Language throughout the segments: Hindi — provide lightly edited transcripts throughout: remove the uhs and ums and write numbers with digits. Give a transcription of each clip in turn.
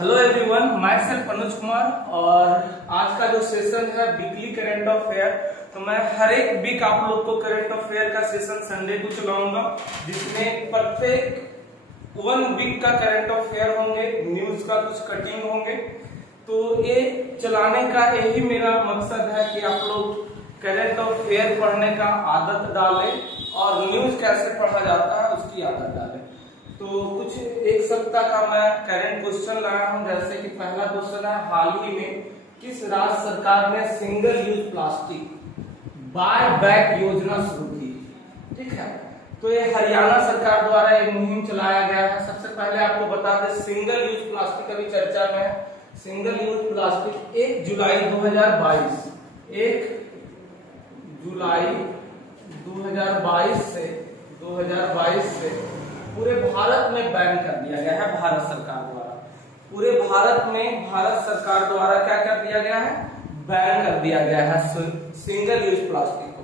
Hello everyone, my self Anuj Kumar. और आज का जो सेशन है वीकली करंट अफेयर, तो मैं हर एक वीक आप लोग को करंट अफेयर का सेशन संडे को चलाऊंगा, जिसमें प्रत्येक 1 वीक का करंट अफेयर होंगे, न्यूज का कुछ कटिंग होंगे। तो ये चलाने का यही मेरा मकसद है कि आप लोग करंट अफेयर पढ़ने का आदत डालें और न्यूज कैसे पढ़ा जाता है उसकी आदत डालें। तो कुछ एक सप्ताह का मैं करंट क्वेश्चन लाया हूं। जैसे कि पहला क्वेश्चन है, हाल ही में किस राज्य सरकार ने single use plastic buy back योजना शुरू की? ठीक है, तो ये हरियाणा सरकार द्वारा एक मुहिम चलाया गया है। सबसे पहले आपको बता दें, सिंगल यूज प्लास्टिक अभी चर्चा में है। सिंगल यूज प्लास्टिक 1 जुलाई 2022 से पूरे भारत में बैन कर दिया गया है। भारत सरकार द्वारा पूरे भारत में भारत सरकार द्वारा क्या कर दिया गया है? बैन कर दिया गया है सिंगल यूज प्लास्टिक को।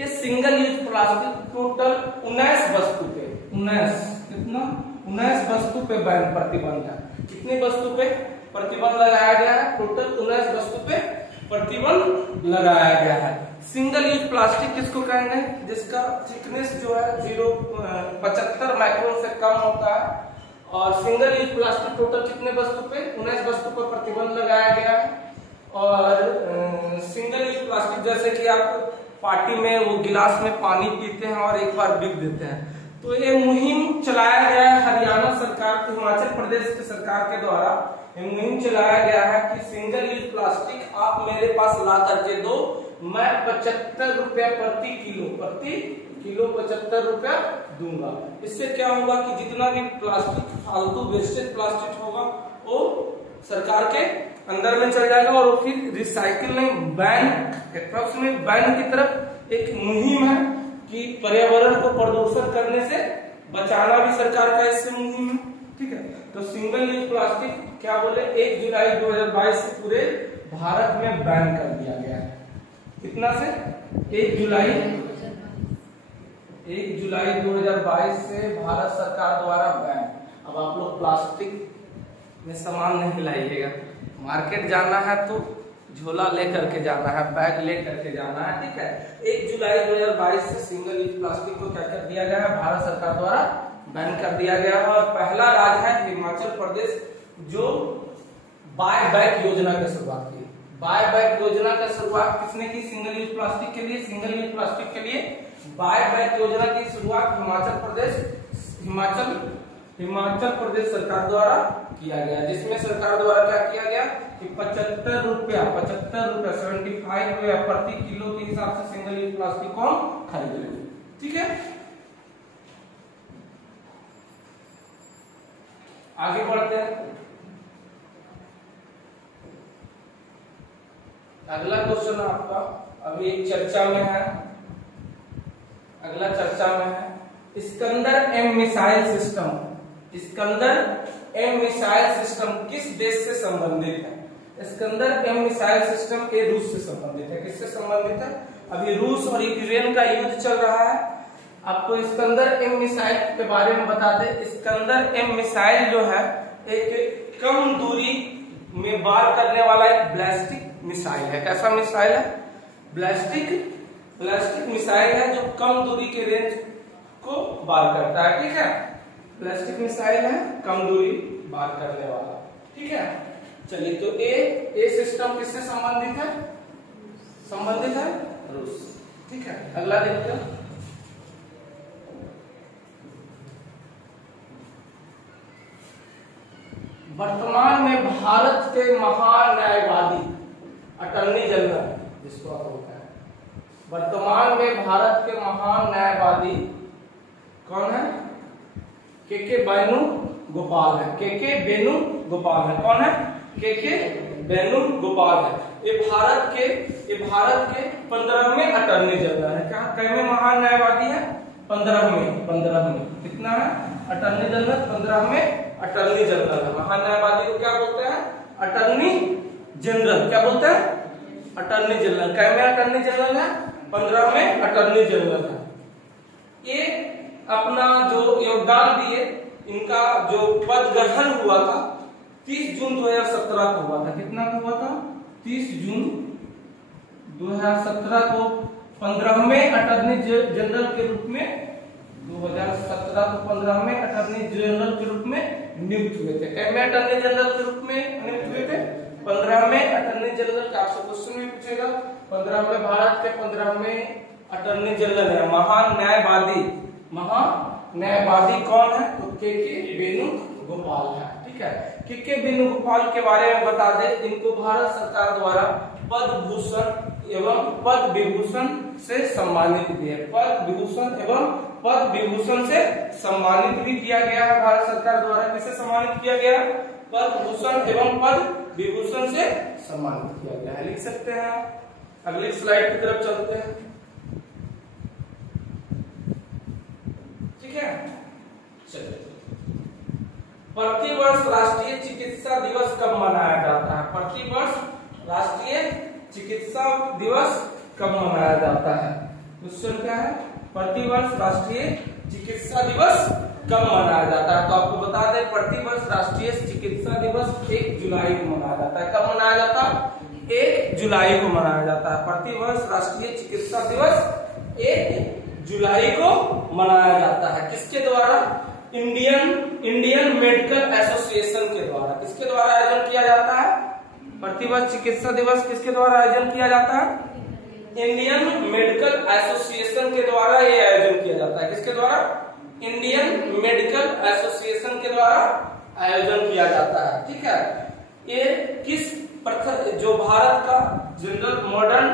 ये सिंगल यूज प्लास्टिक टोटल 19 वस्तु पे 19 वस्तु पे बैन प्रतिबंध है। कितनी वस्तु पे प्रतिबंध लगाया गया है? टोटल 19 वस्तु पे प्रतिबंध लगाया गया है। सिंगल यूज प्लास्टिक किसको कहेंगे? जिसका थिकनेस जो है 0.75 माइक्रोन से कम होता है। और सिंगल यूज प्लास्टिक टोटल कितने वस्तु पे? 19 वस्तु पर प्रतिबंध लगाया गया है। और सिंगल यूज प्लास्टिक जैसे कि आप पार्टी में वो गिलास में पानी पीते हैं और एक बार बिक देते हैं, तो ये मुहिम चलाया गया है हरियाणा सरकार, हिमाचल प्रदेश की सरकार के द्वारा ये मुहिम चलाया गया है कि सिंगल यूज प्लास्टिक आप मेरे पास ला करके दो, मैं 75 रुपया प्रति किलो 75 रुपया दूंगा। इससे क्या होगा कि जितना भी प्लास्टिक फालतू वेस्टेज प्लास्टिक होगा वो सरकार के अंदर में चल जाएगा और फिर रिसाइकिल नहीं बैन की तरफ एक मुहिम है कि पर्यावरण को प्रदूषण करने से बचाना भी सरकार का इससे मुहिम है। ठीक है, तो सिंगल यूज प्लास्टिक क्या बोले 1 जुलाई 2022 से पूरे भारत में बैन कर दिया गया है। कितना से? 1 जुलाई 2022 से भारत सरकार द्वारा बैन। अब आप लोग प्लास्टिक में सामान नहीं लाइएगा, मार्केट जाना है तो झोला लेकर के जाना है, बैग लेकर के जाना है। ठीक है, 1 जुलाई 2022 से सिंगल यूज प्लास्टिक को क्या कर दिया गया है? भारत सरकार द्वारा बैन कर दिया गया है। और पहला राज्य है हिमाचल प्रदेश जो बाय बैक योजना की शुरुआत की। बाय बैक योजना का शुरुआत किसने की? सिंगल यूज प्लास्टिक के लिए। सिंगल यूज प्लास्टिक के लिए बाय बैक योजना की शुरुआत हिमाचल प्रदेश सरकार द्वारा किया गया, जिसमें सरकार द्वारा क्या किया गया कि 75 रुपया 75 रुपया प्रति किलो के हिसाब से सिंगल यूज प्लास्टिक को हम खरीद लेंगे। ठीक है, आगे बढ़ते हैं। अगला क्वेश्चन आपका अभी एक चर्चा में है। अगला चर्चा में है इस्कंदर एम मिसाइल सिस्टम किस देश से संबंधित है? इस्कंदर एम मिसाइल सिस्टम के रूस से संबंधित है। किससे संबंधित है? अभी रूस और यूक्रेन का युद्ध चल रहा है। आपको इस्कंदर एम मिसाइल के बारे में बता दें। इस्कंदर एम मिसाइल जो है एक कम दूरी में वार करने वाला एक बैलिस्टिक मिसाइल है। कैसा मिसाइल है? बैलिस्टिक मिसाइल है जो कम दूरी के रेंज को वार करता है। ठीक है, बैलिस्टिक मिसाइल है कम दूरी वार करने वाला। ठीक है, चलिए, तो ए सिस्टम किससे संबंधित है? रूस। ठीक है, अगला देखते हैं। वर्तमान में भारत के महान न्यायवादी अटॉर्नी जनरल जिसको आप बोलते हैं, वर्तमान में भारत के महान न्यायवादी कौन है? के वेणुगोपाल है। के वेणुगोपाल है। कौन है? के वेणुगोपाल है। ये भारत के 15वें अटॉर्नी जनरल है। क्या कैमे महान न्यायवादी है? 15वें। कितना है? अटॉर्नी जनरल 15वें अटॉर्नी जनरल है। महान न्यायवादी को क्या बोलते हैं? Attorney general. क्या बोलते हैं? Attorney general. कैमे अटॉर्नी जनरल है? 15वें अटॉर्नी जनरल है। ये अपना जो योगदान दिए, इनका जो पद ग्रहण हुआ था 30 जून 2017 को हुआ था। कितना को हुआ था? 30 जून 2017 को 15वें अटॉर्नी जनरल के रूप में 2017 को 15वें अटॉर्नी जनरल के रूप में नियुक्त हुए थे। कैसे अटॉर्नी जनरल के रूप में नियुक्त हुए थे? 15वें अटॉर्नी जनरल का आपसे क्वेश्चन भी पूछेगा। 15वें भारत के 15वें अटॉर्नी जनरल है महान न्यायवादी कौन है? तो के वेणुगोपाल है। ठीक है, के वेणुगोपाल के बारे में बता दें, इनको भारत सरकार द्वारा पद्म भूषण एवं पद्म विभूषण से सम्मानित भी है। पद्म विभूषण एवं पद्म विभूषण से सम्मानित भी किया गया है भारत सरकार द्वारा। किसे सम्मानित किया गया? पद्म भूषण एवं पद्म विभूषण से सम्मानित किया गया है। लिख सकते हैं आप। अगली स्लाइड की तरफ चलते हैं। ठीक है, चलिए। प्रतिवर्ष राष्ट्रीय चिकित्सा दिवस कब मनाया जाता है? प्रतिवर्ष राष्ट्रीय चिकित्सा दिवस कब मनाया जाता है? क्वेश्चन क्या है? प्रतिवर्ष राष्ट्रीय चिकित्सा दिवस कब मनाया जाता है? तो आपको बता दें, प्रतिवर्ष राष्ट्रीय चिकित्सा दिवस 1 जुलाई को मनाया जाता है। कब मनाया जाता है? 1 जुलाई को मनाया जाता है। प्रतिवर्ष राष्ट्रीय चिकित्सा दिवस 1 जुलाई को मनाया जाता है। किसके द्वारा? इंडियन मेडिकल एसोसिएशन के द्वारा। किसके द्वारा आयोजन किया जाता है? प्रतिवर्ष चिकित्सा दिवस किसके द्वारा आयोजन किया जाता है? इंडियन मेडिकल एसोसिएशन के द्वारा ये आयोजन किया जाता है। किसके द्वारा? इंडियन मेडिकल एसोसिएशन के द्वारा आयोजन किया जाता है। ठीक है, ये किस जो भारत का जनरल मॉडर्न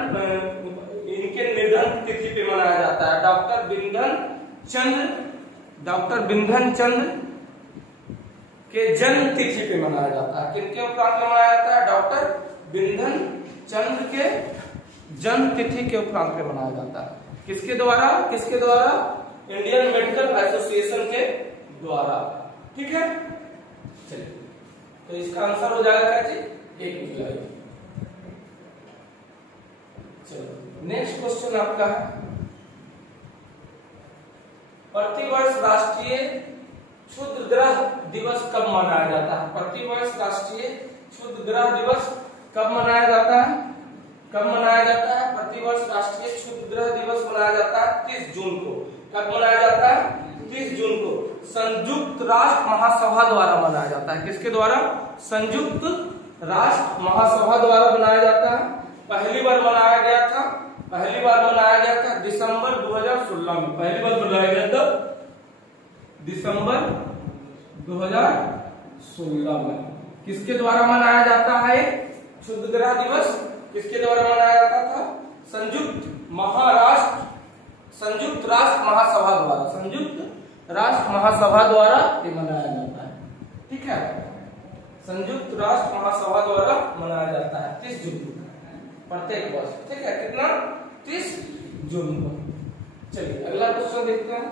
इनके निधन तिथि पे मनाया जाता है? डॉक्टर बिंधन चंद्र के जन्म तिथि पे मनाया जाता है। किनके उपरांत में मनाया जाता है? डॉक्टर बिंधन चंद्र के जन्म तिथि के उपरांत में मनाया जाता है। किसके द्वारा? किसके द्वारा? इंडियन मेडिकल एसोसिएशन के द्वारा। ठीक है, चलिए, तो इसका आंसर हो जाएगा क्या जी? 1 जुलाई। चलो, नेक्स्ट क्वेश्चन आपका है, प्रतिवर्ष राष्ट्रीय क्षुद्र ग्रह दिवस कब मनाया जाता है? प्रतिवर्ष राष्ट्रीय क्षुद्र ग्रह दिवस कब मनाया जाता है? कब मनाया जाता है? प्रतिवर्ष राष्ट्रीय क्षुद्र ग्रह दिवस मनाया जाता है 30 जून को। कब मनाया जाता है? 30 जून को संयुक्त राष्ट्र महासभा द्वारा मनाया जाता है। किसके द्वारा? संयुक्त राष्ट्र महासभा द्वारा मनाया जाता है। पहली बार मनाया गया था दिसंबर 2016 में। पहली बार मनाया गया था दिसंबर 2016 में। किसके द्वारा मनाया जाता है क्षुद्र ग्रह दिवस? किसके द्वारा मनाया जाता था? संयुक्त राष्ट्र महासभा द्वारा। संयुक्त राष्ट्र महासभा द्वारा ये मनाया जाता है। ठीक है, संयुक्त राष्ट्र महासभा द्वारा मनाया जाता है 30 जून को प्रत्येक वर्ष। ठीक है, कितना? 30 जून को। चलिए, अगला क्वेश्चन देखते हैं।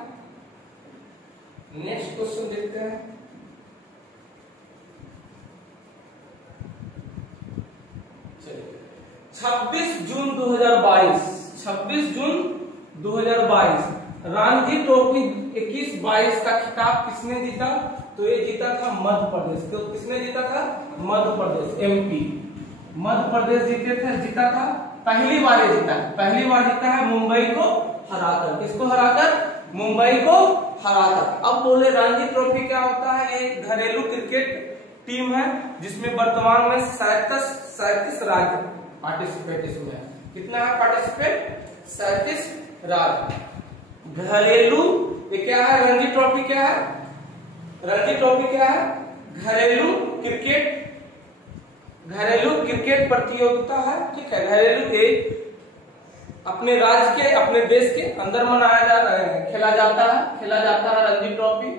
नेक्स्ट क्वेश्चन देखते हैं। चलिए, 26 जून 2022 रणजी ट्रॉफी 21-22 का खिताब किसने जीता? तो ये जीता था मध्य प्रदेश। तो किसने जीता था? मध्य प्रदेश, MP मध्य प्रदेश जीता था। पहली बार जीता है मुंबई को हराकर। किसको हराकर? मुंबई को हराकर। अब बोले रणजी ट्रॉफी क्या होता है? ये घरेलू क्रिकेट टीम है जिसमें वर्तमान में 37 राज्य पार्टिसिपेट इसमें है। कितना है पार्टिसिपेट? 37 राज्य। घरेलू ये क्या है? रणजी ट्रॉफी क्या है? रणजी ट्रॉफी क्या है? घरेलू क्रिकेट प्रतियोगिता है। ठीक है, घरेलू अपने राज्य के, अपने देश के अंदर खेला जाता है रणजी ट्रॉफी।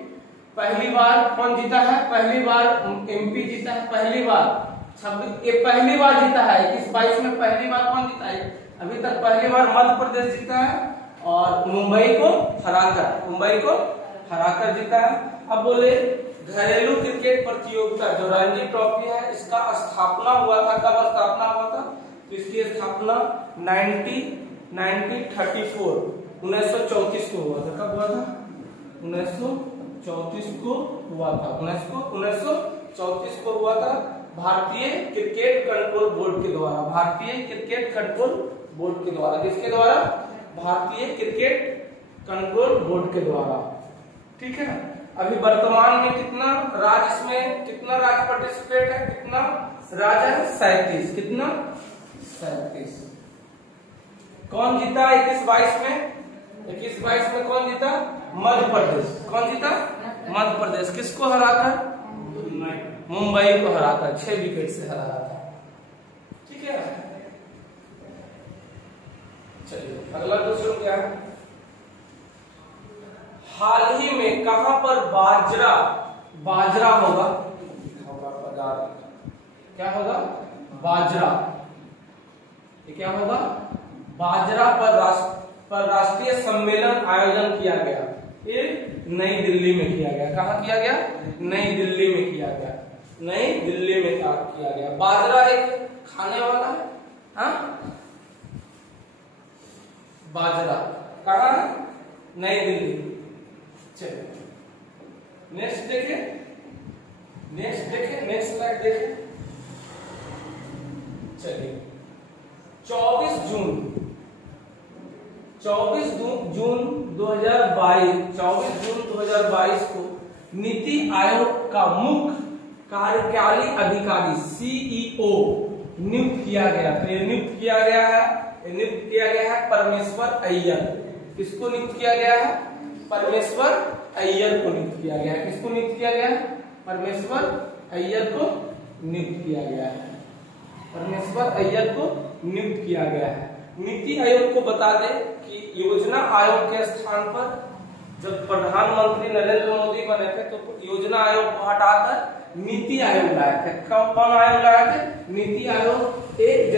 पहली बार कौन जीता है? पहली बार MP जीता है। पहली बार जीता है 21-22 में। पहली बार कौन जीता है? अभी तक पहली बार मध्य प्रदेश जीता है और मुंबई को हराकर जीता है। अब बोले घरेलू क्रिकेट प्रतियोगिता जो रणजी ट्रॉफी है, इसका स्थापना हुआ था। कब स्थापना हुआ था? तो इसकी स्थापना 1934 1934 को हुआ था। कब हुआ था? 1934 को हुआ था। 1934 1934 को हुआ था भारतीय क्रिकेट कंट्रोल बोर्ड के द्वारा। भारतीय क्रिकेट कंट्रोल बोर्ड के द्वारा, किसके द्वारा? भारतीय क्रिकेट कंट्रोल बोर्ड के द्वारा। ठीक है। अभी वर्तमान में कितना राज्य, इसमें कितना राज्य पार्टिसिपेट है? कितना राज्य है? 37। कितना? 37। कौन जीता 21-22 में? 21-22 में कौन जीता? मध्य प्रदेश। कौन जीता? मध्य प्रदेश। किसको हराकर? मुंबई को हराकर 6 विकेट से हराया था। ठीक है। चलिए अगला क्वेश्चन क्या है? हाल ही में कहां पर बाजरा होगा? क्या होगा? बाजरा। ये क्या होगा? बाजरा पर राष्ट्रीय सम्मेलन आयोजन किया गया। ये नई दिल्ली में किया गया। कहाँ किया गया? नई दिल्ली में किया गया। नई दिल्ली में किया गया। बाजरा एक खाने वाला है। हाँ, बाजरा कहाँ है? नई दिल्ली। चलिए नेक्स्ट देखें, नेक्स्ट स्लाइड देखें। चलिए 24 जून 2022 को नीति आयोग का मुख्य कार्यकारी अधिकारी सीईओ नियुक्त किया गया। तो ये नियुक्त किया गया है परमेश्वर अय्यर। किसको नियुक्त किया गया है? परमेश्वर अय्यर को नियुक्त किया गया है। किसको नियुक्त किया गया है? परमेश्वर अय्यर को नियुक्त किया गया है। परमेश्वर अय्यर को नियुक्त किया गया है। नीति आयोग को बता दें कि योजना आयोग के स्थान पर जब प्रधानमंत्री नरेंद्र मोदी बने थे तो योजना आयोग को हटाकर नीति आयोग लाए थे। कौन आयोग लाए थे? नीति आयोग 1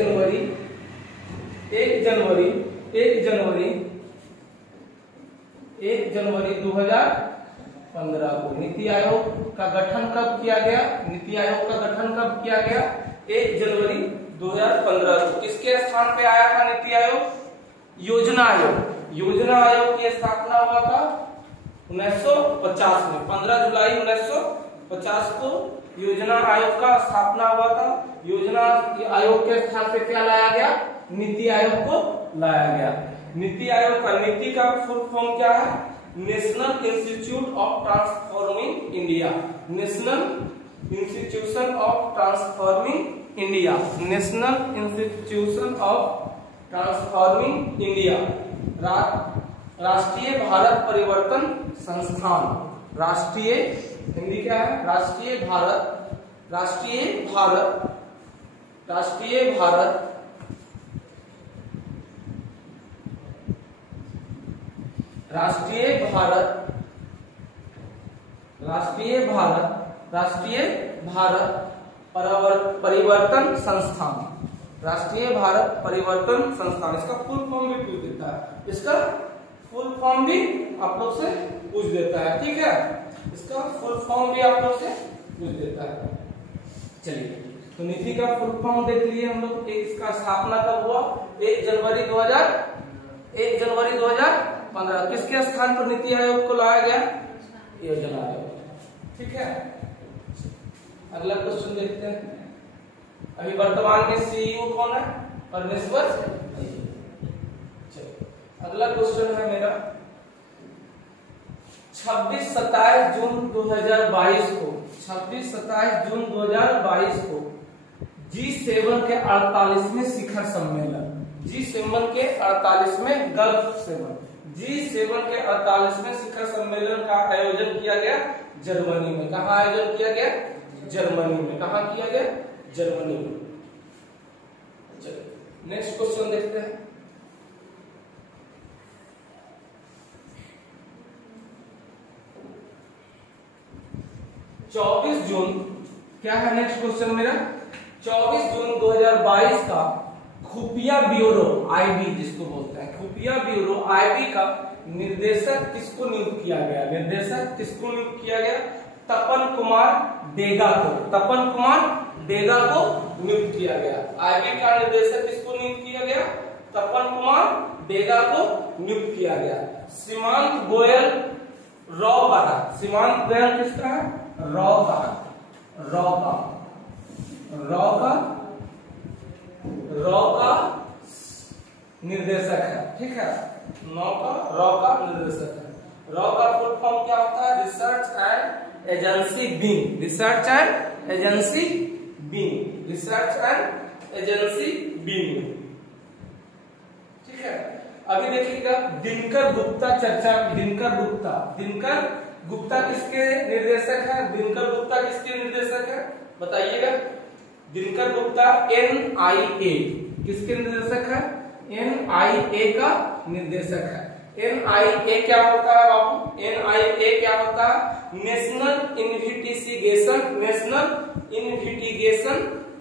जनवरी 2015 को नीति आयोग का गठन कब किया गया? नीति आयोग का गठन कब किया गया? 1 जनवरी 2015 को। किसके स्थान पे आया था नीति आयोग? योजना आयोग की स्थापना हुआ था 1950 में। 15 जुलाई 1950 को योजना आयोग का स्थापना हुआ था। योजना आयोग के स्थान पे क्या लाया गया? नीति आयोग को लाया गया। नीति आयोग का नीति का फुल फॉर्म क्या है? National institute of transforming India. National institution of transforming India. National institution of transforming India. राष्ट्रीय भारत परिवर्तन संस्थान। राष्ट्रीय हिंदी क्या है? राष्ट्रीय भारत परिवर्तन संस्थान। राष्ट्रीय भारत परिवर्तन संस्थान। इसका फुल फॉर्म भी पूछ देता है। इसका फुल फॉर्म भी आप लोग से पूछ देता है। ठीक है, इसका फुल फॉर्म भी आप लोग से पूछ देता है। चलिए तो नीति का फुल फॉर्म देख लिए हम लोग। इसका स्थापना कब हुआ? 1 जनवरी 2015। किसके स्थान पर नीति आयोग को लाया गया? योजना आयोग। ठीक है, अगला क्वेश्चन देखते हैं। अभी वर्तमान में सीईओ कौन है? परमेश्वर। अगला क्वेश्चन है मेरा 26-27 जून 2022 को G7 के 48वें शिखर सम्मेलन, G7 के 48वें गल्फ सेवन, G7 के 48वें शिखर सम्मेलन का आयोजन किया गया जर्मनी में। कहाँ आयोजन किया गया? जर्मनी में। कहाँ किया गया? जर्मनी में। चलिए नेक्स्ट क्वेश्चन देखते हैं। क्या है नेक्स्ट क्वेश्चन मेरा? 24 जून 2022 का खुफिया ब्यूरो आईबी, जिसको बोलते हैं खुफिया ब्यूरो आईबी का निर्देशक किसको नियुक्त किया गया? निर्देशक किसको नियुक्त किया गया? तपन कुमार डेगा को। तपन कुमार डेगा को नियुक्त किया गया। आईबी का निर्देशक किसको नियुक्त किया गया? तपन कुमार डेगा को नियुक्त किया गया। सीमांत गोयल रॉ बारा। सीमांत गोयल किसका है? रॉ बारा। रॉ का निर्देशक है, ठीक है। रॉ का निर्देशक है। रॉ का फुल फॉर्म क्या होता है? Research and agency wing. Research and agency wing. Research and agency wing, ठीक है। अभी देखिएगा दिनकर गुप्ता चर्चा। दिनकर गुप्ता किसके निर्देशक है? दिनकर गुप्ता किसके निर्देशक है बताइएगा? दिनकर गुप्ता NIA किसके निर्देशक है? NIA का निर्देशक है। NIA क्या होता है बाबू? NIA क्या होता है? नेशनल इन्वेस्टिगेशन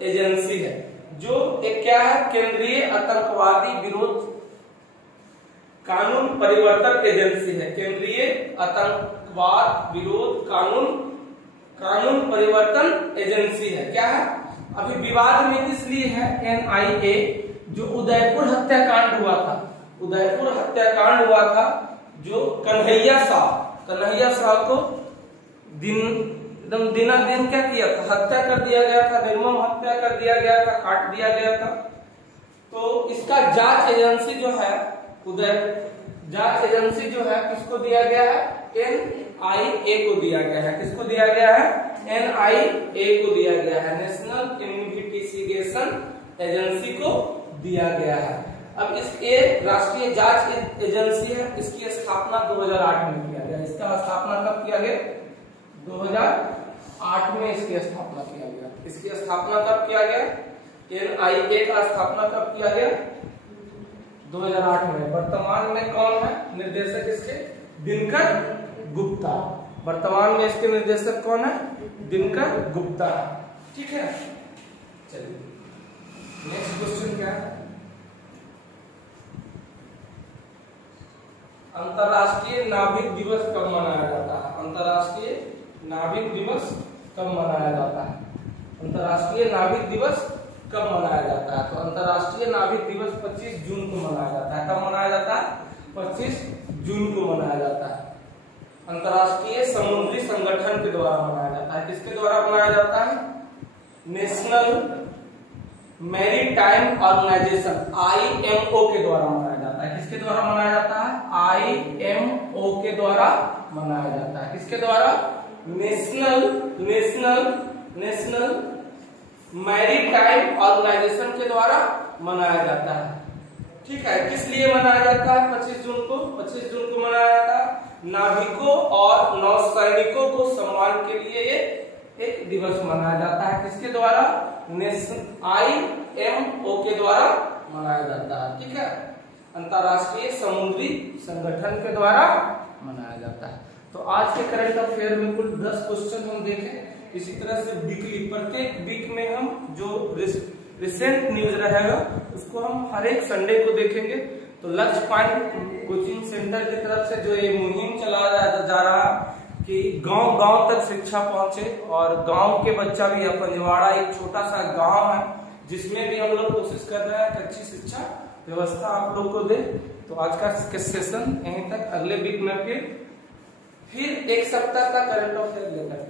एजेंसी है, जो एक क्या है? केंद्रीय आतंकवादी विरोध कानून परिवर्तन एजेंसी है। केंद्रीय आतंकवाद विरोध कानून परिवर्तन एजेंसी है। क्या है? अभी विवाद में इसलिए है NIA, जो उदयपुर हत्याकांड हुआ था, जो कन्हैया शाह को दिनादिन क्या किया था? हत्या कर दिया गया था, निर्मम हत्या कर दिया गया था, काट दिया गया था। तो इसका जांच एजेंसी जो है किसको दिया गया है? NIA को दिया गया है। किसको दिया गया है? NIA को दिया गया है, नेशनल इन्वेस्टिगेशन एजेंसी को दिया गया है। अब ये राष्ट्रीय जांच एजेंसी है, इसकी स्थापना 2008 में किया गया। इसका स्थापना कब किया गया? 2008 में इसकी स्थापना किया गया। इसकी स्थापना कब किया गया? NIA का स्थापना कब किया गया? 2008 में। वर्तमान में कौन है निर्देशक इसके? दिनकर गुप्ता। वर्तमान में इसके निर्देशक कौन है? दिनकर गुप्ता, ठीक है। चलिए नेक्स्ट क्वेश्चन क्या है? अंतरराष्ट्रीय नाविक दिवस कब मनाया जाता है? अंतरराष्ट्रीय नाविक दिवस कब मनाया जाता है? अंतरराष्ट्रीय नाविक दिवस कब मनाया जाता है? तो अंतरराष्ट्रीय नाविक दिवस 25 जून को मनाया जाता है। कब मनाया जाता है? 25 जून को मनाया जाता है। अंतरराष्ट्रीय समुद्री संगठन के द्वारा मनाया जाता है। किसके द्वारा मनाया जाता है? नेशनल मैरीटाइम ऑर्गेनाइजेशन IMO के द्वारा मनाया जाता है। किसके द्वारा मनाया जाता है? IMO के द्वारा मनाया जाता है। किसके द्वारा? नेशनल मैरीटाइम ऑर्गेनाइजेशन के द्वारा मनाया जाता है, ठीक है। किस लिए मनाया जाता है 25 जून को? 25 जून को मनाया जाता है नाविकों और नौसैनिकों को सम्मान के लिए ये एक दिवस मनाया जाता है। किसके द्वारा? IMO के द्वारा मनाया जाता है, ठीक है। अंतरराष्ट्रीय समुद्री संगठन के द्वारा मनाया जाता है। तो आज के करंट अफेयर में कुल 10 क्वेश्चन हम देखें। इसी तरह से वीकली प्रत्येक वीक में हम जो रिसेंट न्यूज रहेगा उसको हम हर एक संडे को देखेंगे। तो लक्ष्य पॉइंट कोचिंग सेंटर की तरफ से जो ये मुहिम चलाया जा रहा कि गांव-गांव तक शिक्षा पहुंचे, और गांव के बच्चा भी, पंजवाड़ा एक छोटा सा गांव है जिसमें भी हम लोग कोशिश कर रहे हैं कि अच्छी शिक्षा व्यवस्था आप लोग को दे। तो आज का सेशन यहीं तक। अगले वीक में फिर एक सप्ताह का करंट अफेयर लेकर